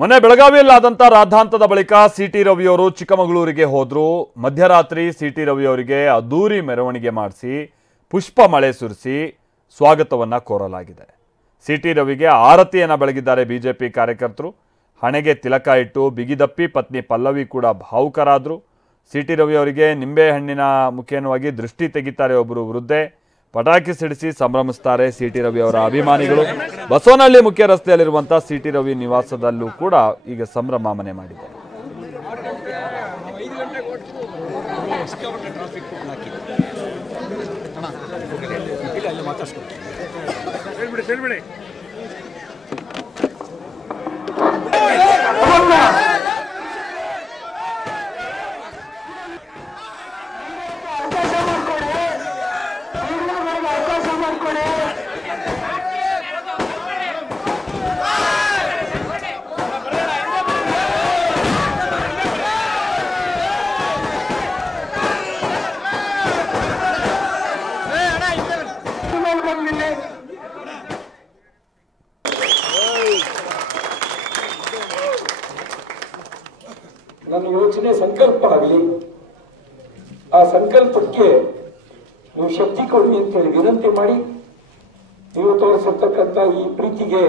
ಮೊನ್ನೆ ಬೆಳಗಾವಿಯಲ್ಲಿ ಆದಂತ ರಾದ್ಧಾಂತದ ಬಳಿಕ ಸಿಟಿ ರವಿ ಅವರು ಚಿಕ್ಕಮಗಳೂರಿಗೆ ಹೋದ್ರು. ಮಧ್ಯರಾತ್ರಿ ಸಿಟಿ ರವಿ ಅವರಿಗೆ ಅದ್ದೂರಿ ಮೆರವಣಿಗೆ ಮಾಡಿಸಿ ಪುಷ್ಪ ಮಳೆ ಸುರಿಸಿ ಸ್ವಾಗತವನ್ನ ಕೋರಲಾಗಿದೆ. ಸಿಟಿ ರವಿಗೆ ಆರತಿಯನ್ನ ಬೆಳಗಿದ್ದಾರೆ ಬಿಜೆಪಿ ಕಾರ್ಯಕರ್ತರು. ಹಣೆಗೆ ತಿಲಕ ಇಟ್ಟು ಬಿಗಿದಪ್ಪಿ ಪತ್ನಿ ಪಲ್ಲವಿ ಕೂಡ ಭಾವುಕರಾದ್ರು. ಸಿಟಿ ರವಿ ಅವರಿಗೆ ನಿಂಬೆ ಹಣ್ಣಿನ ಮುಖೇನವಾಗಿ ದೃಷ್ಟಿ ತೆಗಿತಾರೆ ಒಬ್ಬರು ವೃದ್ಧೆ. ಪಟಾಕಿ ಸಿಡಿಸಿ ಸಂಭ್ರಮಿಸುತ್ತಾರೆ ಸಿಟಿ ರವಿ ಅವರ ಅಭಿಮಾನಿಗಳು. ಬಸವನಹಳ್ಳಿ ಮುಖ್ಯ ರಸ್ತೆಯಲ್ಲಿರುವಂತಹ ಸಿಟಿ ರವಿ ನಿವಾಸದಲ್ಲೂ ಕೂಡ ಈಗ ಸಂಭ್ರಮ ಮನೆ ಮಾಡಿದ್ದಾರೆ. ನನ್ನ ಯೋಚನೆ ಸಂಕಲ್ಪ ಆಗಲಿ, ಆ ಸಂಕಲ್ಪಕ್ಕೆ ನೀವು ಶಕ್ತಿ ಕೊಡಿ ಅಂತ ಹೇಳಿ ವಿನಂತಿ ಮಾಡಿ, ನೀವು ತೋರಿಸತಕ್ಕಂತ ಈ ಪ್ರೀತಿಗೆ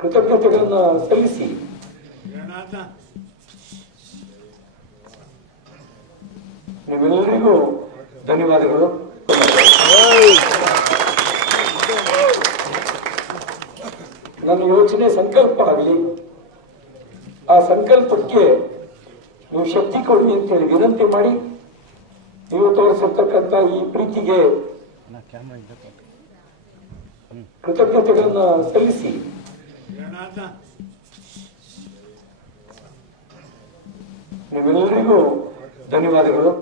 ಕೃತಜ್ಞತೆಗಳನ್ನ ಸಲ್ಲಿಸಿ ನೀವೆಲ್ಲರಿಗೂ ಧನ್ಯವಾದಗಳು. ನನ್ನ ಯೋಚನೆ ಸಂಕಲ್ಪ ಆಗಲಿ, ಆ ಸಂಕಲ್ಪಕ್ಕೆ ನೀವು ಶಕ್ತಿ ಕೊಡಿ ಅಂತ ಹೇಳಿ ವಿನಂತಿ ಮಾಡಿ, ನೀವು ತೋರಿಸತಕ್ಕಂತ ಈ ಪ್ರೀತಿಗೆ ಕೃತಜ್ಞತೆಗಳನ್ನ ಸಲ್ಲಿಸಿ ನೀವೆಲ್ಲರಿಗೂ ಧನ್ಯವಾದಗಳು.